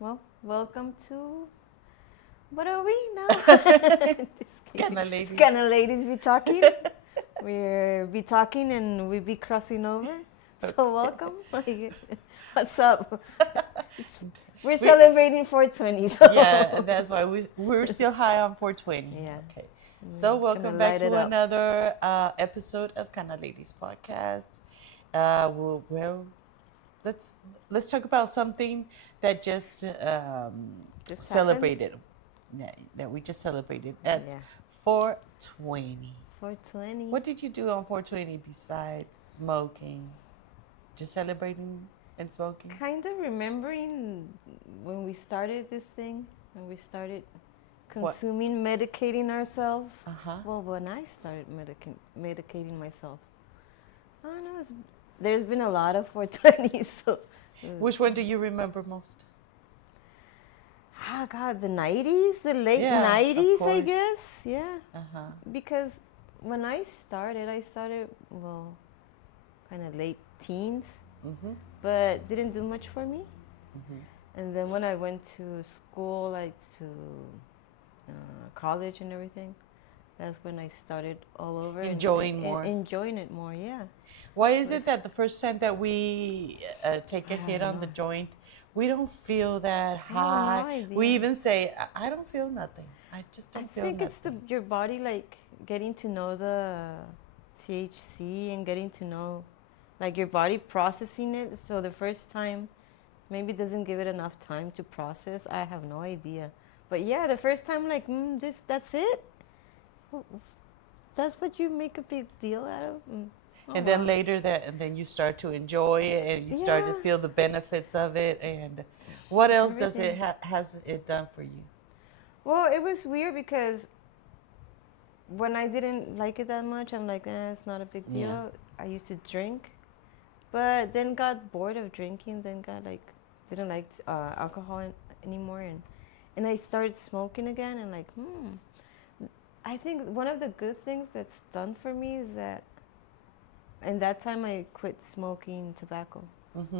Well, welcome to. What are we now? Just kidding. Cannaladies. Cannaladies Be Talkin. We're be talking and we be crossing over. So welcome. What's up? We're celebrating 420. So. Yeah, that's why we're still high on 420. Yeah. Okay. So welcome back light it to up. another episode of Cannaladies podcast. Well, let's talk about something that just Just celebrated. Yeah, that we just celebrated. That's 420. 420. What did you do on 420 besides smoking? Just celebrating and smoking? Kind of remembering when we started this thing, when we started consuming, medicating ourselves. Well, when I started medicating myself, I don't know. There's been a lot of 420s. So, which one do you remember most? Oh God, the 90s, the late Yeah, 90s, I guess. Yeah. Because when I started, well, kind of late teens, but didn't do much for me. And then when I went to school, like to college and everything, that's when I started all over. Enjoying more. Enjoying it more, yeah. Why is it that the first time that we take a hit on the joint, we don't feel that high? We even say, I don't feel nothing. I just don't feel nothing. I think it's your body, like, getting to know the THC and getting to know, like, your body processing it. So the first time maybe doesn't give it enough time to process. I have no idea. But yeah, the first time, like, that's it? That's what you make a big deal out of? And then later and then you start to enjoy it and you start to feel the benefits of it. And what else has it done for you? Well, it was weird because when I didn't like it that much, I'm like, it's not a big deal. Yeah. I used to drink, but then got bored of drinking, then didn't like alcohol anymore. And I started smoking again and like, I think one of the good things that's done for me is that in that time I quit smoking tobacco.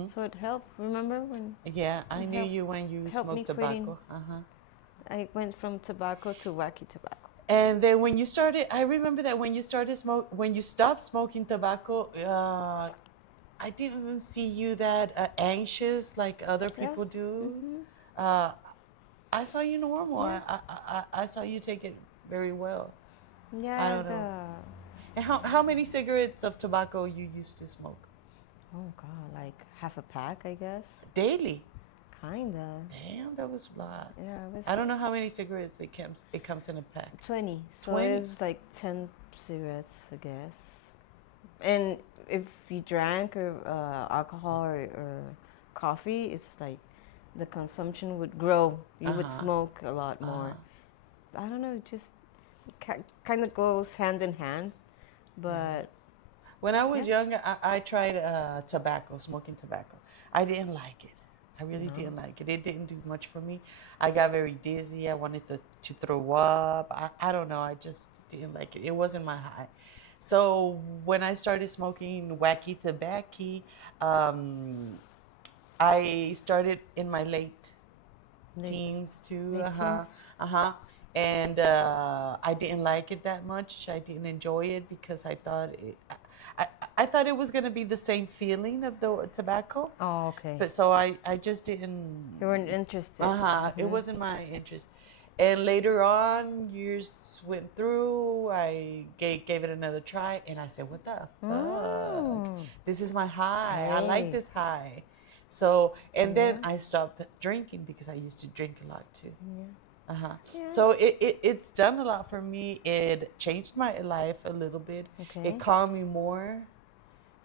So it helped. Remember when? Yeah, I knew you when you smoked tobacco. I went from tobacco to wacky tobacco. And then when you started, I remember that when you stopped smoking tobacco, I didn't see you that anxious like other people do. I saw you normal. Yeah. I saw you take it very well. Yeah. I don't know. And how many cigarettes of tobacco you used to smoke? Oh God, like half a pack, I guess. Daily? Kinda. Damn, that was a lot. Yeah. I don't know how many cigarettes it comes in a pack. 20. So 20? It was like 10 cigarettes, I guess. And if you drank or alcohol or coffee, it's like the consumption would grow. You would smoke a lot more. I don't know, it just kind of goes hand in hand. But when I was young, I tried smoking tobacco. I didn't like it. I really didn't like it. It didn't do much for me. I got very dizzy. I wanted to throw up. I don't know. I just didn't like it. It wasn't my high. So when I started smoking wacky tobacco, I started in my late teens too. And I didn't like it that much. I didn't enjoy it because I thought I thought it was going to be the same feeling of the tobacco. Oh, okay. But so I just didn't. You weren't interested. It wasn't my interest. And later on, years went through. I gave it another try, and I said, "What the fuck? This is my high. I like this high." So, and then I stopped drinking because I used to drink a lot too. Yeah. So it's done a lot for me. It changed my life a little bit. Okay. It calmed me more.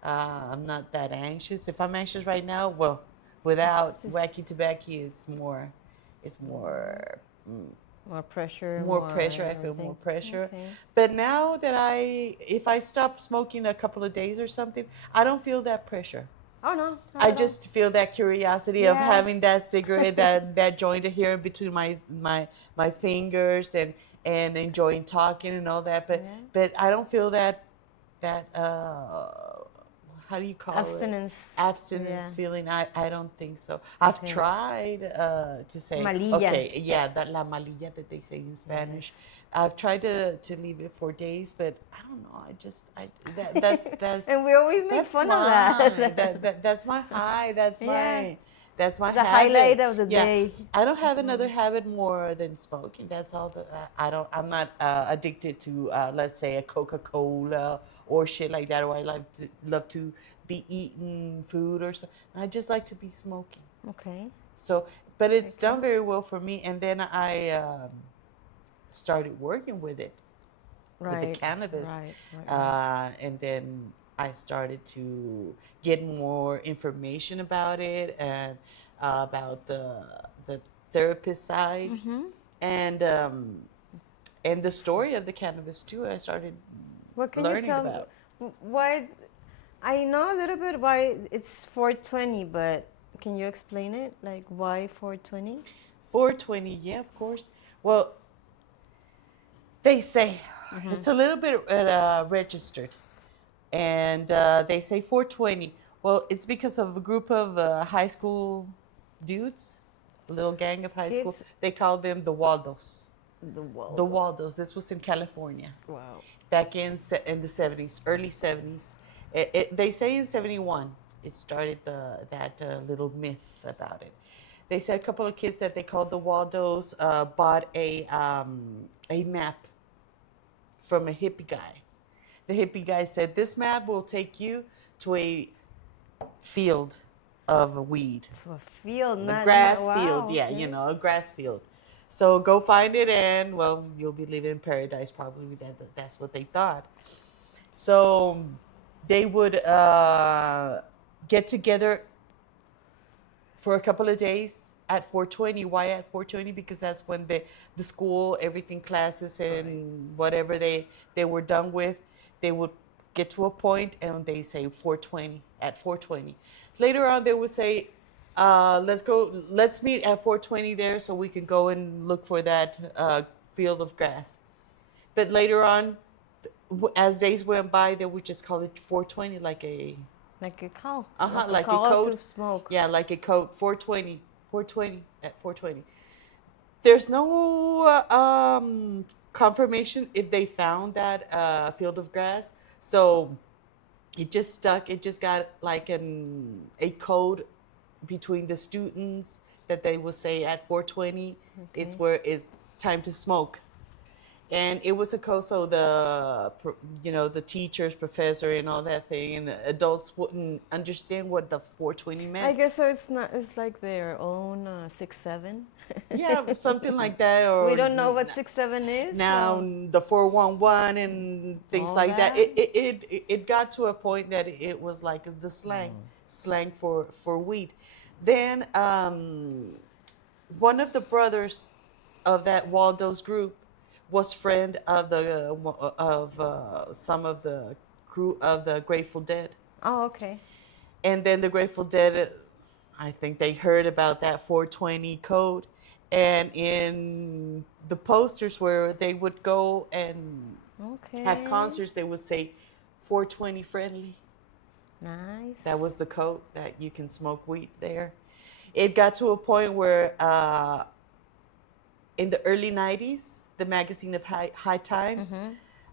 I'm not that anxious. If I'm anxious right now, well, without wacky tobacco, it's more pressure. More pressure. I feel more pressure. Okay. But now that if I stop smoking a couple of days or something, I don't feel that pressure. Oh no! I just feel that curiosity of having that cigarette, that joint here between my fingers, and enjoying talking and all that. But I don't feel that how do you call Abstinence. it? Abstinence feeling. I don't think so. I've tried to say, Malilla. okay, yeah, that la malilla that they say in Spanish. Yes. I've tried to leave it for days, but I don't know. That's and we always make fun of that. That's my high. That's my that's my the habit. highlight of the day. I don't have another habit more than smoking. That's all that I don't. I'm not addicted to let's say a Coca-Cola or shit like that, or I love to be eating food or something. I just like to be smoking. Okay. So, but it's done very well for me. And then I started working with it, with the cannabis, and then I started to get more information about it and about the therapist side, and the story of the cannabis too. I started learning about. Why? I know a little bit why it's 420, but can you explain it? Like why 420? 420, yeah, of course. Well, they say it's a little bit registered. And they say 420. Well, it's because of a group of high school dudes, a little gang of high school. They call them the Waldos. The Waldos. This was in California. Wow. Back in the 70s, early 70s. They say in 71 it started that little myth about it. They said a couple of kids that they called the Waldos bought a map from a hippie guy. The hippie guy said, this map will take you to a field of weed. To a field, a grass field, yeah, okay. A grass field. So go find it and, well, you'll be living in paradise probably. That's what they thought. So they would get together for a couple of days at 420. Why at 420? Because that's when the school, everything, classes and whatever they were done with, they would get to a point and they say 420, at 420. Later on, they would say, let's meet at 420 there so we can go and look for that field of grass. But later on, as days went by, they would just call it 420, like a cow. Like a code. Smoke. Yeah, like a code, 420, 420, at 420. There's no confirmation if they found that field of grass. So it just stuck. It just got like a code between the students that they would say at 420, it's where it's time to smoke. And it was a code so the teachers, professor, and all that thing, and adults wouldn't understand what the 420 meant. I guess so. It's like their own 6-7. Yeah, something like that. Or we don't know what 6-7 is. Now the 411 and things all like that. It got to a point that it was like the slang for weed. Then one of the brothers of that Waldo's group was friend of some of the crew of the Grateful Dead. Oh, okay. And then the Grateful Dead, I think they heard about that 420 code, and in the posters where they would go and have concerts, they would say 420 friendly. Nice. That was the code that you can smoke weed there. It got to a point where in the early 90s, the magazine of High Times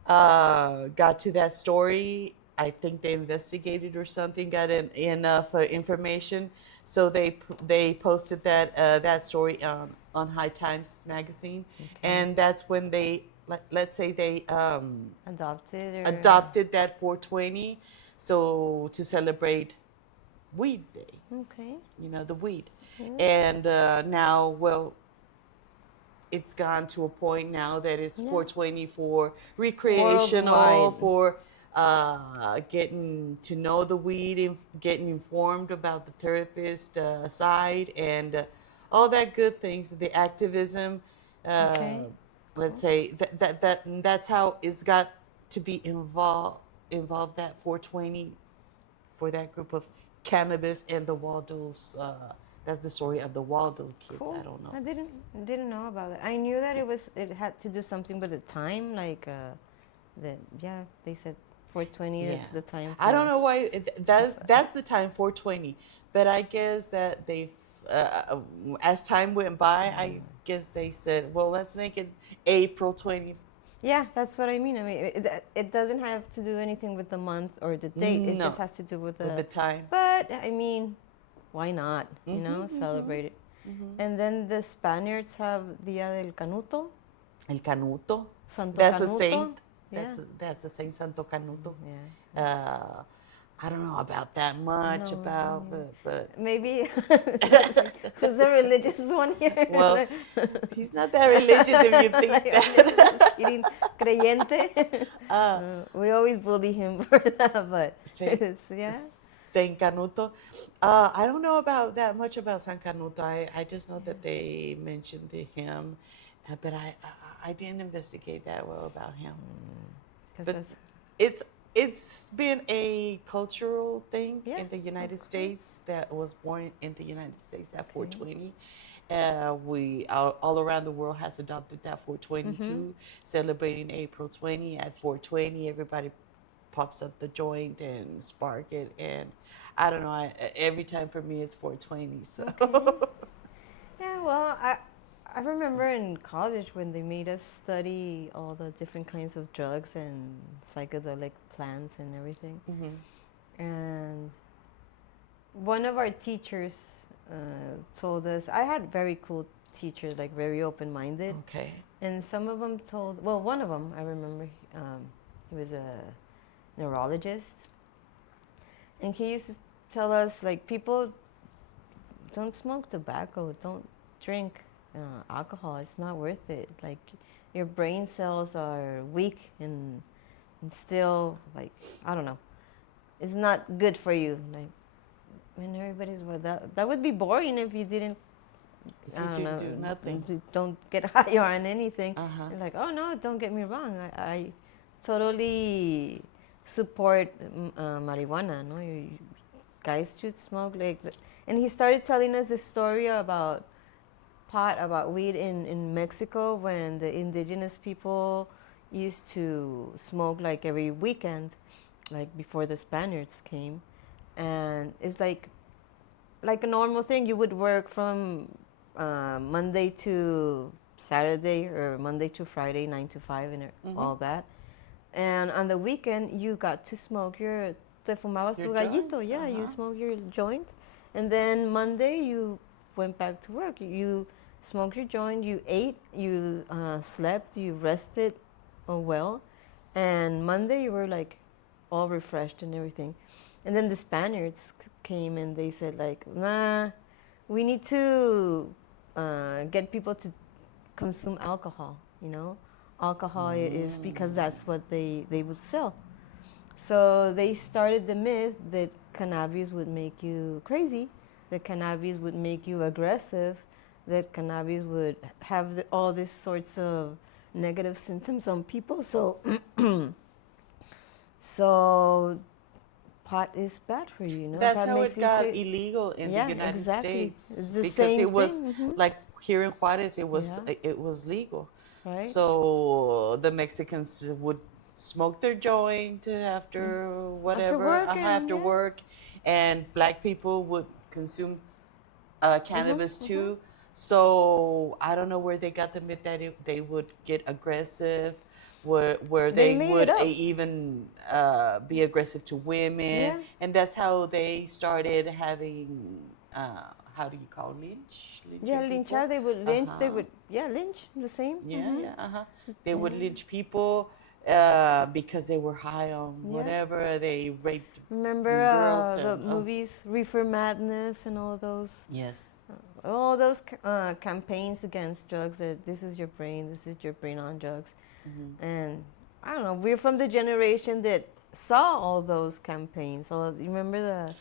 got to that story. I think they investigated or something, got enough information, so they posted that story on High Times magazine, and that's when they let's say they adopted that 420, so to celebrate Weed Day. Okay. The weed, and now it's gone to a point now that it's 420 for recreational, for getting to know the weed, getting informed about the therapist side, and all that good things, the activism. Let's say that's how it's got to be involved that 420 for that group of cannabis and the Waldos. That's the story of the Waldo kids. Cool. I don't know. I didn't know about that. I knew that it had to do something with the time, like they said 420 Yeah. is the time I don't for. know why that's the time 420, but I guess that they as time went by, I guess they said, well, let's make it April 20. Yeah, that's what I mean. I mean, it doesn't have to do anything with the month or the date. It just No, has to do with with the time. But I mean, why not? You know, Mm-hmm, celebrate it. mm-hmm. And then the Spaniards have Dia del Canuto, El Canuto. Santo That's a Canuto. saint. Yeah. That's a Saint Santo Canuto. Yeah. I don't know about that much No, about, yeah. but Maybe who's the religious one here? well, he's not that religious if you think Like, that. kidding, creyente. We always bully him for that, but Saint, it's, yeah. Saint Canuto. I don't know about that much about San Canuto. I just know that they mentioned him, but I didn't investigate that well about him. But it's it's been a cultural thing Yeah, in the United of States that was born in the United States at 420. We all around the world has adopted that 422, celebrating April 20 at 420. Everybody pops up the joint and spark it, and I don't know. Every time for me it's 420. So Yeah, well, I remember in college when they made us study all the different kinds of drugs and psychedelic plants and everything. And one of our teachers told us, I had very cool teachers, like very open-minded. okay. And some of them told, well, one of them, I remember, he was a neurologist. And he used to tell us, like, people don't smoke tobacco, don't drink alcohol. It's not worth it. Like, your brain cells are weak and still, like, I don't know. It's not good for you. Like, when everybody's, well, that would be boring if you didn't, If you do nothing. don't get high on anything. Uh-huh. You're like, oh no, don't get me wrong. I totally support marijuana. No, you guys should smoke and he started telling us this story about weed in Mexico when the indigenous people used to smoke like every weekend, like before the Spaniards came, and it's like a normal thing. You would work from Monday to Saturday or Monday to Friday, 9 to 5, and all that. And on the weekend, you got to smoke te fumabas tu gallito. Yeah, you smoked your joint. And then Monday, you went back to work. You smoked your joint, you ate, you slept, you rested well. And Monday, you were like all refreshed and everything. And then the Spaniards came and they said, like, nah, we need to get people to consume alcohol, you know? Alcohol is because that's what they would sell. So they started the myth that cannabis would make you crazy, that cannabis would make you aggressive, that cannabis would have all these sorts of negative symptoms on people. So, so pot is bad for you, you know. That's how it got illegal in the United States. It's the because same it was thing. like here in Juarez, it was legal. Right. So the Mexicans would smoke their joint after whatever, after work, and black people would consume cannabis too. So I don't know where they got the myth that they would get aggressive, where they would even be aggressive to women, and that's how they started having. How do you call lynch? Linchar. They would lynch. They would lynch the same. They would lynch people because they were high on whatever. They raped. Remember girls the movies Reefer Madness and all those? Yes. All those campaigns against drugs. This is your brain. This is your brain on drugs. And I don't know. We're from the generation that saw all those campaigns. So you remember the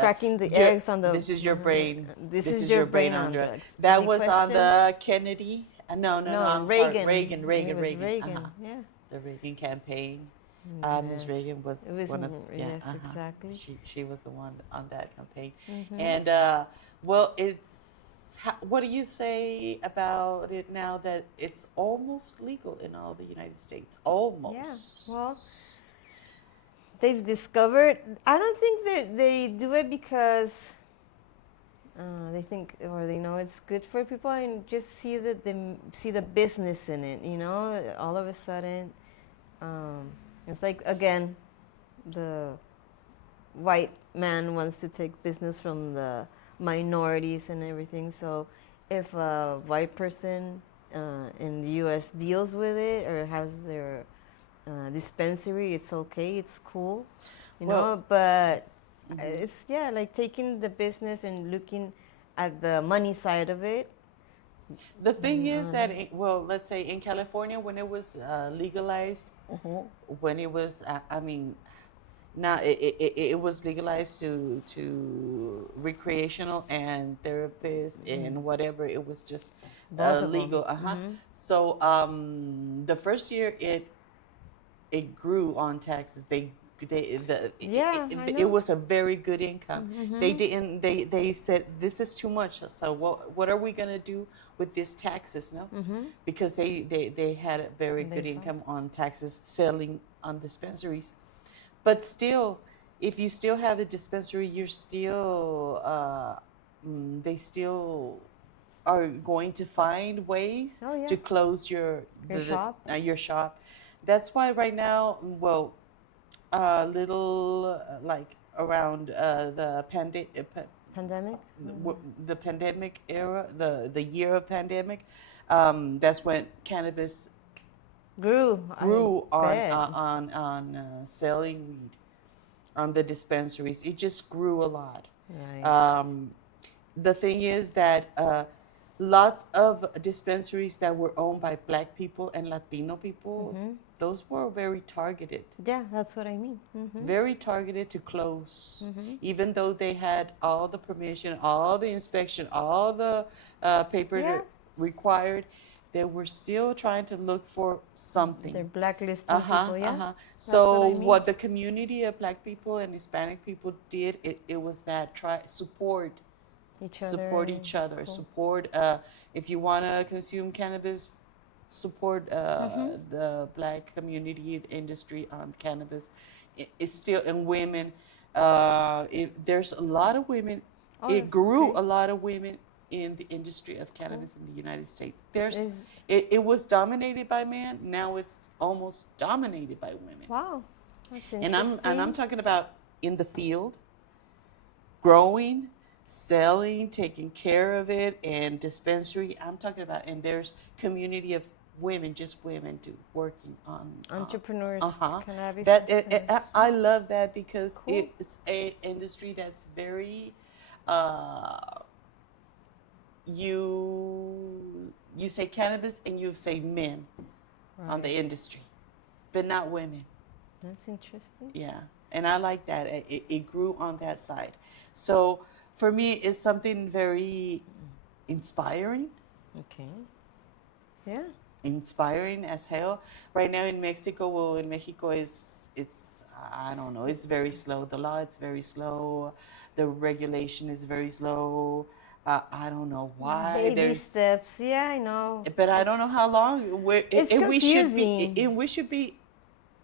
cracking the eggs on the. This is your brain. This is your brain on drugs. That Any was questions? on the Kennedy. No, I'm Reagan. sorry. Reagan. Yeah. The Reagan campaign. Ms. Reagan was one of yes, exactly. She was the one on that campaign. And well, what do you say about it now that it's almost legal in all the United States? Almost. Yeah. Well, they've discovered. I don't think that they do it because they think or they know it's good for people and just see that they see the business in it. You know, all of a sudden, it's like again, the white man wants to take business from the minorities and everything. So if a white person in the U.S. deals with it or has their dispensary, it's okay, it's cool, you know. But it's like taking the business and looking at the money side of it. The thing is that, let's say in California, when it was legalized, when it was, now it was legalized to recreational and therapist and whatever. It was just legal. So the first year it grew on taxes. It was a very good income. They said this is too much. So what are we gonna do with these taxes? No, because they had a very good income on taxes selling on dispensaries. But still, if you still have a dispensary, you're still they still are going to find ways to close your shop. That's why right now, little like around the pandemic era, the year of pandemic, that's when cannabis grew on selling weed on the dispensaries. It just grew a lot. Right. The thing is that lots of dispensaries that were owned by Black people and Latino people, those were very targeted. Yeah, that's what I mean. Very targeted to close, even though they had all the permission, all the inspection, all the paper required. They were still trying to look for something. They're blacklisting people, So what the community of Black people and Hispanic people did, it was that support each other. Cool. Support, if you want to consume cannabis, support the Black community industry on cannabis. It's still, and women, there's a lot of women. It grew a lot of women in the industry of cannabis in the United States. It was dominated by men. Now it's almost dominated by women. Wow, that's interesting. And I'm talking about in the field, growing, selling, taking care of it, and dispensary. I'm talking about, and there's community of women, just women, working on entrepreneurs. Cannabis. I love that because it's a industry that's very. You say cannabis and you say men on the industry, but not women. That's interesting. Yeah, and I like that. It grew on that side. So for me, it's something very inspiring. Okay. Yeah. Inspiring as hell. Right now in Mexico, in Mexico it's I don't know. It's very slow. The law is very slow. The regulation is very slow. I don't know why. Baby steps. Yeah, I know. But I don't know how long. It's confusing. We should be.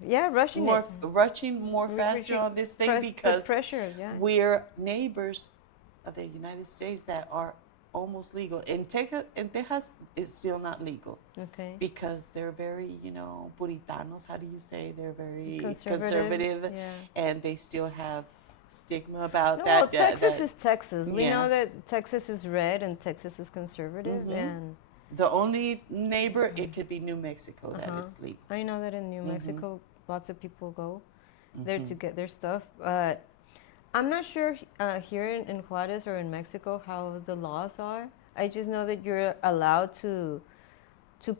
Yeah, rushing more faster on this thing because pressure. Yeah. We're neighbors of the United States that are almost legal. And Texas is still not legal. Okay. Because they're very, puritanos. How do you say? They're very conservative and they still have stigma about that. Texas is Texas. We know that Texas is red and Texas is conservative, and the only neighbor it could be New Mexico that it's legal. I know that in New Mexico, lots of people go there to get their stuff. But I'm not sure here in Juarez or in Mexico how the laws are. I just know that you're allowed to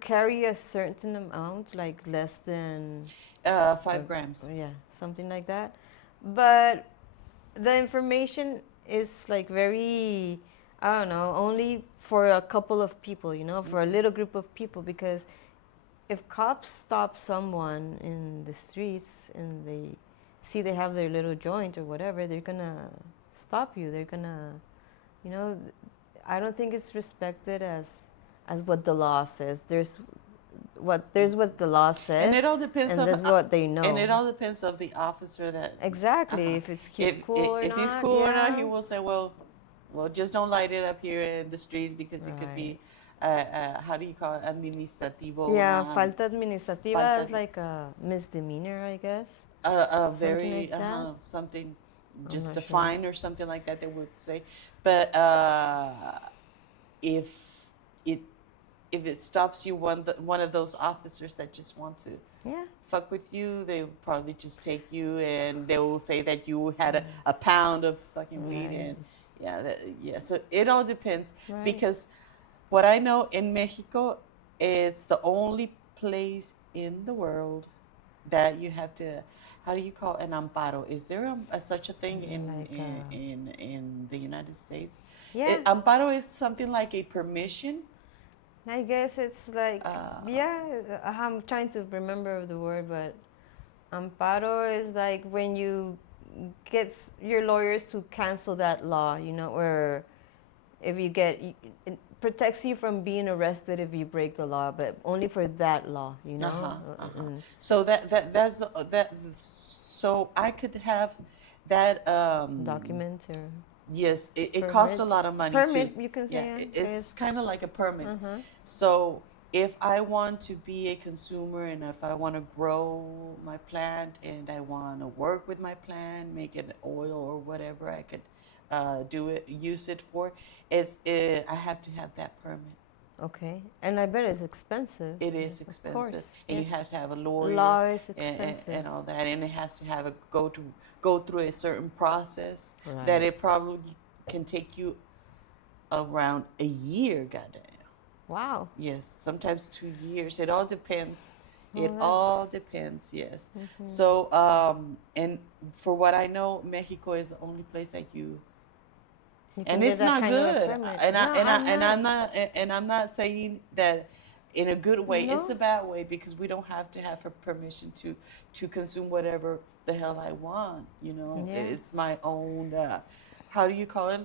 carry a certain amount, like less than 5 grams. Yeah, something like that. But the information is like very, I don't know, only for a couple of people, for a little group of people. Because if cops stop someone in the streets and they see they have their little joint or whatever, they're going to stop you. They're going to, I don't think it's respected as what the law says. what the law says, and it all depends and of that's what they know. and it all depends of the officer that Exactly. If he's cool or if not. he's cool or not, yeah. he will say, well, just don't light it up here in the street because it could be, how do you call it, administrativo? Yeah, una- falta administrativa falta is like a misdemeanor, I guess. Something very like that. something, I'm just not a sure. fine or something like that they would say. But if it if it stops you, one of those officers that just want to Yeah. fuck with you, they will probably just take you and they will say that you had a pound of fucking weed. Right. And so it all depends. Right. Because what I know in Mexico, it's the only place in the world that you have to, how do you call an amparo? Is there such a thing in the United States? Yeah. Amparo is something like a permission. I guess it's like, I'm trying to remember the word, but amparo is like when you get your lawyers to cancel that law, or if you get, it protects you from being arrested if you break the law, but only for that law, So that's that. So I could have that document or yes, it costs a lot of money permit, too. you can say. It's kind of like a permit. Uh-huh. So if I want to be a consumer and if I want to grow my plant and I want to work with my plant, make it oil or whatever I could use it for, I have to have that permit. Okay, and I bet it's expensive. It is expensive, of course. And you have to have a lawyer. Law is expensive, and all that, and it has to have go through a certain process that it probably can take you around a year. Goddamn. Wow. Yes, sometimes 2 years. It all depends. Well, all depends. Yes. Mhm. So and for what I know, Mexico is the only place that you and it's not good. And I'm not saying that in a good way. No. It's a bad way because we don't have to have her permission to consume whatever the hell I want. Yeah. It's my own. How do you call it?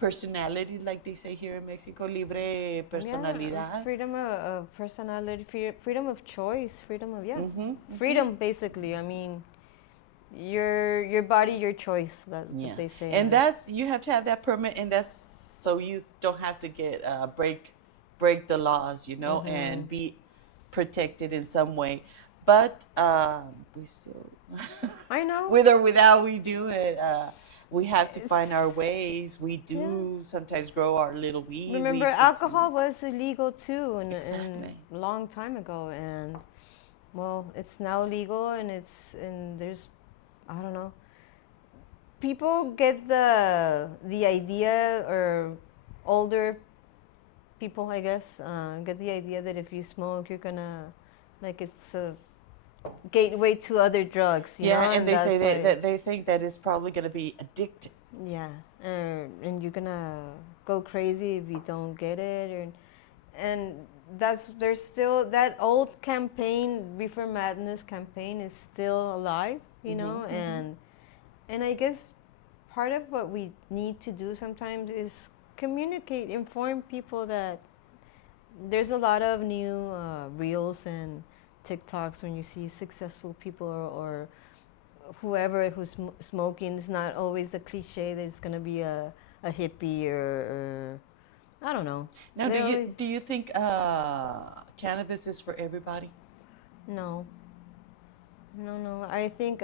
Personality, like they say here in Mexico, libre personalidad. Yeah, freedom of personality, freedom of choice, freedom of freedom basically. I mean, your body, your choice. That's what they say. And that's, you have to have that permit, and that's so you don't have to get break the laws, and be protected in some way. But we still, I know, with or without, we do it. We have to find our ways. We do sometimes grow our little weed. Remember, alcohol was illegal too, and Exactly. a long time ago, and well, it's now legal, and there's, I don't know. People get the idea, or older people, I guess, get the idea that if you smoke, you're gonna, like, it's a gateway to other drugs. You know? And they say that they think that it's probably going to be addictive. Yeah, and you're gonna go crazy if you don't get it, and there's still that old campaign, Reefer Madness campaign, is still alive, and I guess part of what we need to do sometimes is communicate, inform people that there's a lot of new reels and TikToks when you see successful people or whoever who's smoking. It's not always the cliche that it's going to be a hippie or I don't know. Now, do you think cannabis is for everybody? No. I think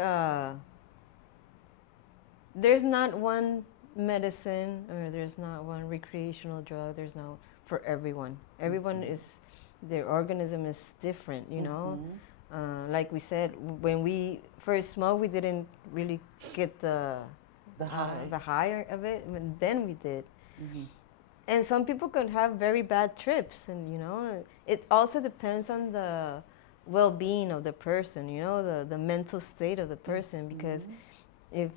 there's not one medicine or there's not one recreational drug. There's no for everyone. Everyone is, their organism is different, like we said, when we first smoked, we didn't really get the high of it, and then we did. And some people could have very bad trips, and it also depends on the well-being of the person, the mental state of the person, because if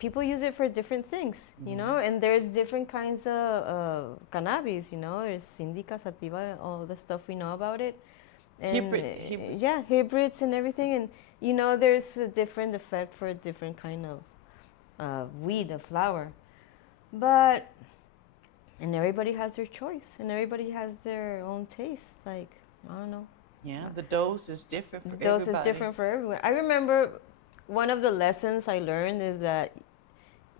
people use it for different things, and there's different kinds of cannabis, there's indica, sativa, all the stuff we know about it. And hybrids. Yeah, hybrids and everything. And, there's a different effect for a different kind of weed, of flower. And everybody has their choice, and everybody has their own taste. Like, I don't know. Yeah, the dose is different for The dose everybody. is different for everyone. I remember one of the lessons I learned is that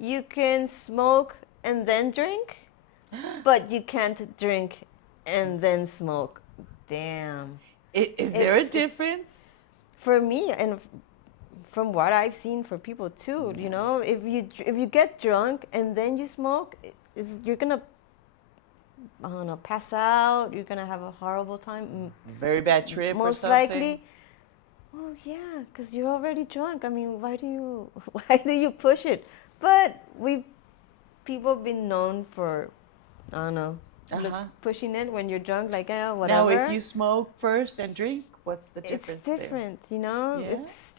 you can smoke and then drink, but you can't drink and then smoke. Damn. Is there a It's difference? for me, and from what I've seen for people too, you know, if you get drunk and then you smoke, you're gonna, I don't know, pass out. You're gonna have a horrible time. Very bad trip or Most something? likely. Oh yeah, because you're already drunk. I mean, why do you why do you push it? But people have been known for, I don't know, pushing it when you're drunk, like, whatever. Now, if you smoke first and drink, what's the difference? It's different, you know. Yeah? It's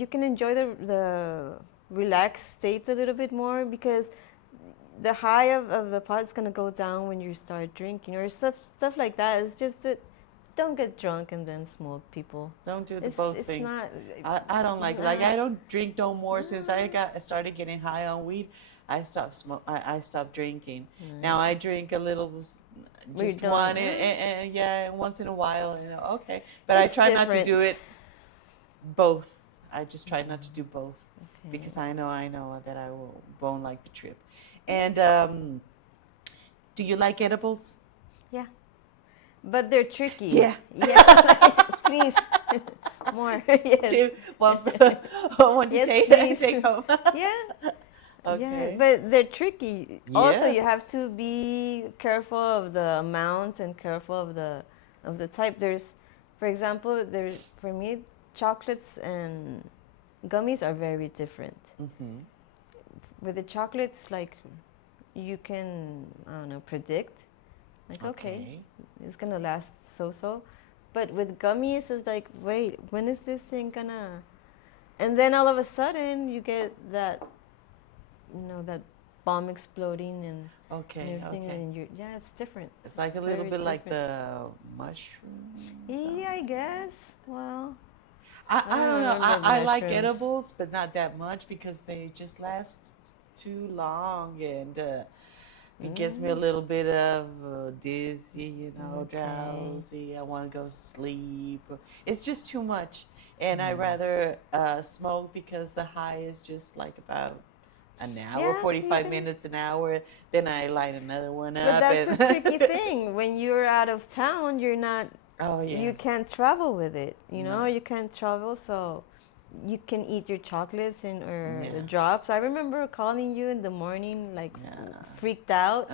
you can enjoy the relaxed state a little bit more, because the high of the pot is gonna go down when you start drinking or stuff like that. It's just that don't get drunk and then smoke, people. Don't do It's both things. not. I don't like I don't drink no more since I started getting high on weed. I stopped drinking. Now I drink a little, just one, and yeah, once in a while, you know, okay. But I try not to do it both. I just try not to do both because I know that I won't like the trip. And do you like edibles? Yeah, but they're tricky. Yeah. Please, more. Yes. One to Yes, take home. Yeah. Okay. Yeah, but they're tricky. Also, you have Yes. to be careful of the amount and careful of the type. For example, for me, chocolates and gummies are very different. Mm-hmm. With the chocolates, like, you can, I don't know, predict, like, okay, it's gonna last so. But with gummies, it's like, wait, when is this thing gonna? And then all of a sudden, you get that, that bomb exploding and everything, and it's different. It's like a little bit like the mushroom. Yeah, I guess. Well, I don't know. remember I like mushrooms. edibles, but not that much because they just last too long, and it gives me a little bit of dizzy, drowsy. I want to go sleep. It's just too much, and I rather smoke because the high is just like about an hour, 45 minutes, an hour. Then I light another one up. But that's the tricky thing. When you're out of town, you're not. Oh yeah. You can't travel with it. You know, you can't travel, so you can eat your chocolates or the drops. I remember calling you in the morning, like freaked out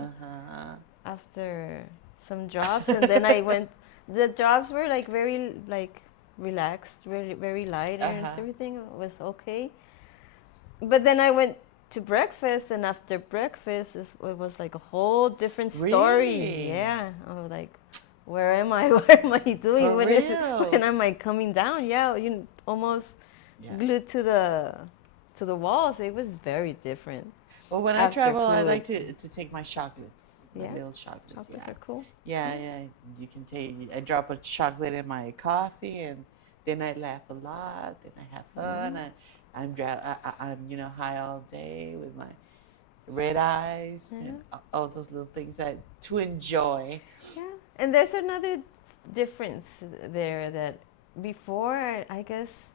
after some drops, and then I went. The drops were like very relaxed, very very light, and everything was okay. But then I went to breakfast, and after breakfast, it was like a whole different story. Really? Yeah, I was like, where am I? What am I doing? For When real? when am I coming down? Yeah, you almost glued to the walls. It was very different. Well, when I travel, I like to take my chocolates. My little chocolates. Chocolates are cool. Yeah. You can I drop a chocolate in my coffee, and then I laugh a lot. Then I have fun. I'm high all day with my red eyes and all those little things to enjoy. Yeah, and there's another difference there that before, I guess.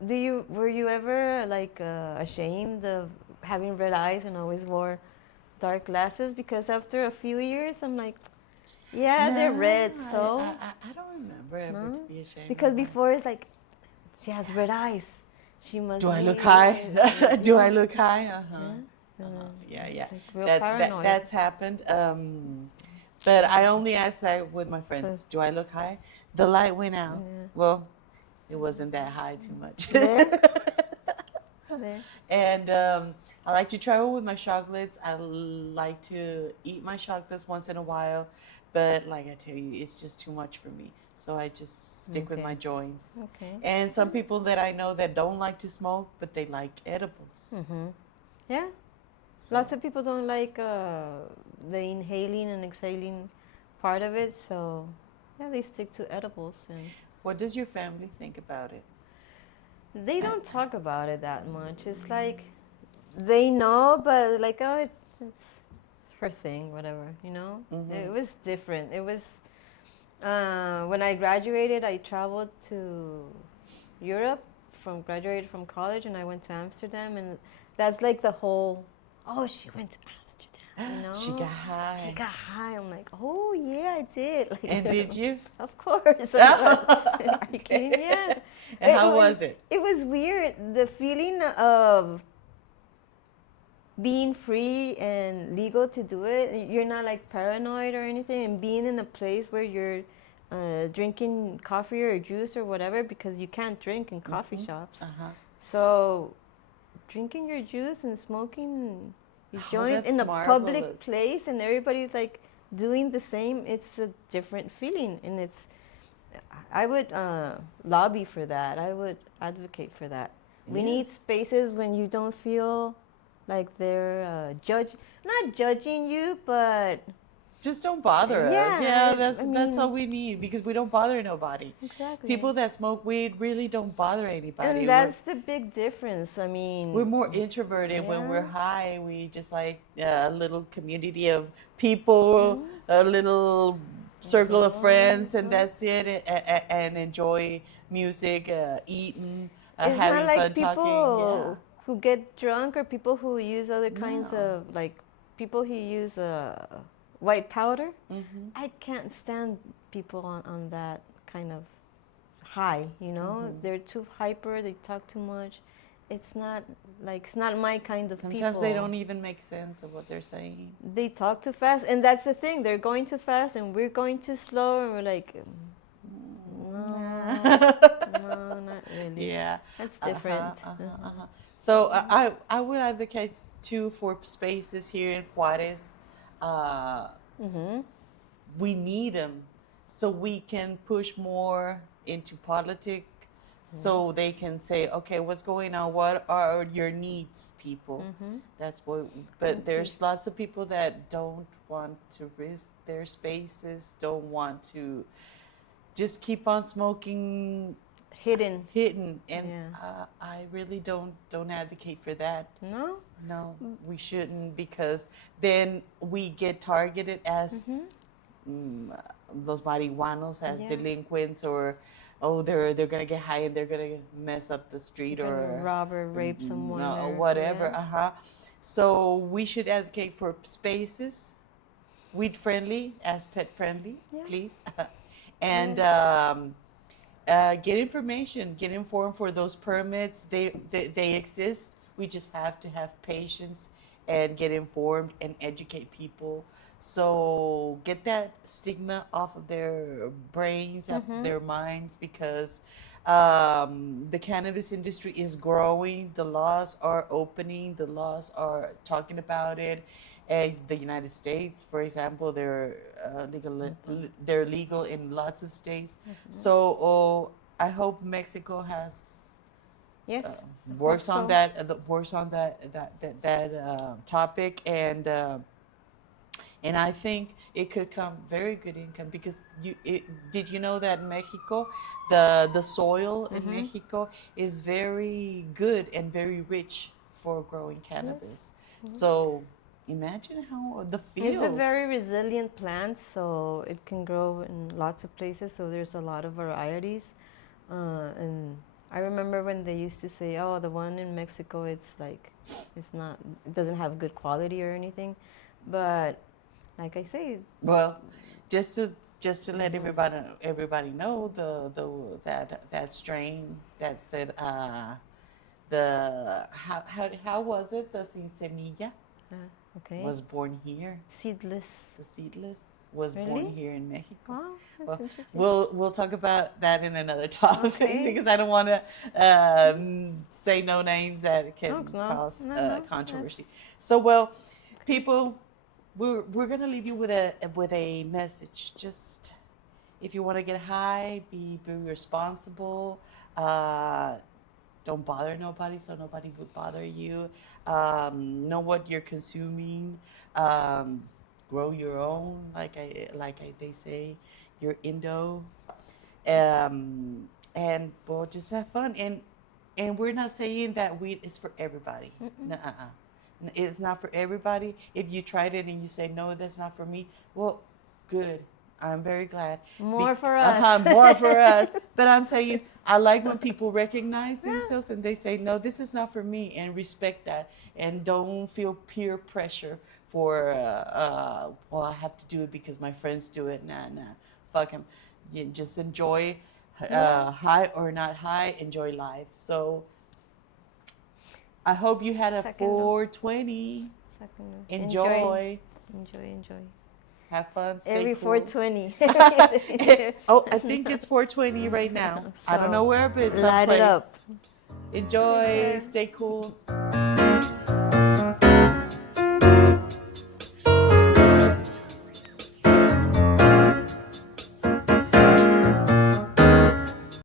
Were you ever ashamed of having red eyes and always wore dark glasses? Because after a few years, I'm like, they're red, so. I don't remember ever to be ashamed. Because before it's like, she has red eyes. She must. Do I look high? Do I look high? Yeah. Like real paranoid. That's happened. But I only asked that with my friends. Do I look high? The light went out. Yeah. Well, it wasn't that high too much. And I like to travel with my chocolates. I like to eat my chocolates once in a while. But like I tell you, it's just too much for me. So I just stick with my joints. Okay. And some people that I know that don't like to smoke, but they like edibles. Mm-hmm. Yeah. So. Lots of people don't like the inhaling and exhaling part of it. So, they stick to edibles. And what does your family think about it? They don't talk about it that much. It's like they know, but like, it's her thing, whatever, you know? Mm-hmm. It was different. It was When I graduated, I traveled to Europe graduated from college, and I went to Amsterdam, and that's like the whole. Oh, she went to Amsterdam. She got She high. got high. I'm like, oh yeah, I did. And did you? Of course. Are you kidding? Yeah. And how was it? It was weird. The feeling of being free and legal to do it. You're not like paranoid or anything, and being in a place where you're drinking coffee or juice or whatever, because you can't drink in coffee shops. So drinking your juice and smoking your joint in a public place, and everybody's like doing the same. It's a different feeling, and I would lobby for that. I would advocate for that. We need spaces when you don't feel like they're not judging you, but just don't bother us. Yeah, that's all we need, because we don't bother nobody. Exactly. People that smoke weed really don't bother anybody. And that's the big difference. I mean, we're more introverted. When we're high, we just like a little community of people, a little circle of friends, and that's it. And enjoy music, eating, it's having not like fun people who get drunk, or people who use other kinds of, like people who use white powder. I can't stand people on that kind of high, you know. They're too hyper, they talk too much. It's not my kind of people. Sometimes they don't even make sense of what they're saying. They talk too fast, and that's the thing. They're going too fast, and we're going too slow, and we're like, no, not really. Yeah, that's different. So I would advocate too for spaces here in Juarez. We need them so we can push more into politics, so they can say, okay, what's going on? What are your needs, people? That's what. But there's lots of people that don't want to risk their spaces, don't want to just keep on smoking hidden, and I really don't advocate for that. No, we shouldn't, because then we get targeted as those marihuanos, as delinquents, or they're gonna get high and they're gonna mess up the street, or rob or rape someone, or whatever. So we should advocate for spaces, weed friendly, as pet friendly, please, and get information, get informed for those permits. They exist. We just have to have patience and get informed and educate people. So get that stigma off of their brains, off of their minds, because the cannabis industry is growing. The laws are opening. The laws are talking about it. And the United States, for example, they're legal in lots of states. So I hope Mexico has works on that topic, and I think it could come very good income, because did you know that Mexico, the soil in Mexico is very good and very rich for growing cannabis. So imagine how the fields. It's a very resilient plant, so it can grow in lots of places. So there's a lot of varieties, and I remember when they used to say, "Oh, the one in Mexico, it doesn't have good quality or anything," but like I say, well, just to let everybody know, that strain that said how was it, the sin semilla. Was born here. Seedless. The seedless was born here in Mexico. Wow, that's interesting. We'll talk about that in another topic, because I don't want to say no names that can cause controversy. So, people, we're gonna leave you with a message. Just, if you want to get high, be responsible. Don't bother nobody, so nobody would bother you. Know what you're consuming. Grow your own, they say, your Indo. And just have fun. And we're not saying that weed is for everybody. Nuh-uh. It's not for everybody. If you tried it and you say, no, that's not for me, well, good. I'm very glad. More for us. More for us. But I'm saying, I like when people recognize themselves and they say, no, this is not for me, and respect that. And don't feel peer pressure for, well, I have to do it because my friends do it. Nah, fuck them. You just enjoy, high or not high, enjoy life. So I hope you had a 420. Enjoy. Have fun. Stay Every cool. 420. Oh, I think it's 420 right now. I don't know where, but it's light it up. Enjoy. Stay cool.